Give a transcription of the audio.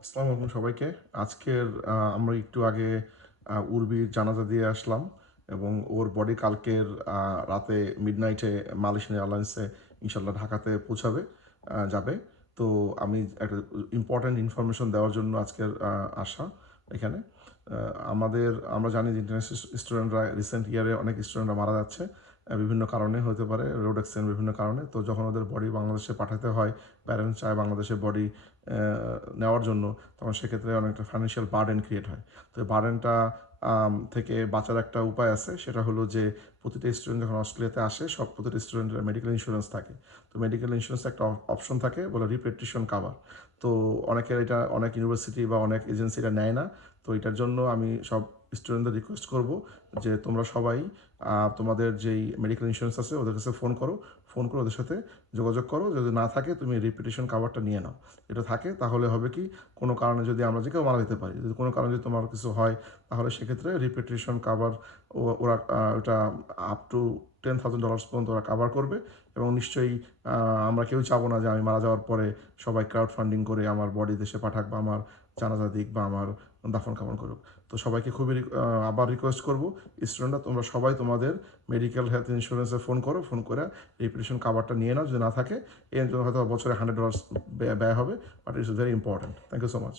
আসসালামু আলাইকুম সবাইকে। আজকের আমরা একটু আগে উর্বির জানাজা দিয়ে আসলাম এবং ওর বডি কালকের রাতে মিডনাইটে মালয়েশিয়ান এয়ারলাইন্সে ইনশাল্লাহ ঢাকাতে পৌঁছাবে যাবে। তো আমি একটা ইম্পর্ট্যান্ট ইনফরমেশন দেওয়ার জন্য আজকের আসা এখানে। আমরা জানি যে ইন্টারন্যাশনাল স্টুডেন্টরা রিসেন্ট ইয়ারে অনেক স্টুডেন্টরা মারা যাচ্ছে বিভিন্ন কারণে হতে পারে, রোড অ্যাক্সিডেন্ট বিভিন্ন কারণে। তো যখন ওদের বডি বাংলাদেশে পাঠাতে হয়, প্যারেন্টস চায় বাংলাদেশের বডি নেওয়ার জন্য, তখন সেক্ষেত্রে অনেকটা ফাইন্যান্সিয়াল বার্ডেন ক্রিয়েট হয়। তো এই বার্ডেনটা থেকে বাঁচার একটা উপায় আছে, সেটা হলো যে প্রতিটা স্টুডেন্ট যখন অস্ট্রেলিয়াতে আসে প্রতিটা স্টুডেন্টের মেডিকেল ইন্স্যুরেন্স থাকে। তো মেডিকেল ইন্স্যুরেন্স একটা অপশন থাকে বলে রিপেট্রিশন কাভার। তো অনেকের এটা অনেক ইউনিভার্সিটি বা অনেক এজেন্সি এটা নেয় না। তো এটার জন্য আমি সব স্টুডেন্টদের রিকোয়েস্ট করব যে তোমরা সবাই তোমাদের যেই মেডিকেল ইন্স্যুরেন্স আছে ওদের কাছে ফোন করে ওদের সাথে যোগাযোগ করো। যদি না থাকে তুমি রিপিটেশন কাভারটা নিয়ে নাও। এটা থাকে তাহলে হবে কি, কোনো কারণে যদি আমরা যে কেউ মারা যেতে পারি, যদি কোনো কারণে যদি তোমার কিছু হয়, তাহলে সেক্ষেত্রে রিপিটেশন কাভার ওরা ওটা আপ টু $10,000 পর্যন্ত ওরা কাভার করবে। এবং নিশ্চয়ই আমরা কেউ চাবো না যে আমি মারা যাওয়ার পরে সবাই ক্রাউড ফান্ডিং করে আমার বডি দেশে পাঠাক বা আমার জানাজা দিক বা আমার দাফন কাফন করুক। তো সবাইকে খুবই আবার রিকোয়েস্ট করবো, স্টুডেন্টরা তোমরা সবাই তোমাদের মেডিকেল হেলথ ইন্স্যুরেন্সে ফোন করে রিপিটেশন কাভারটা নিয়ে নাও। যদি না থাকে এর জন্য হয়তো বছরে $100 ব্যয় হবে, but it's very important. Thank you so much.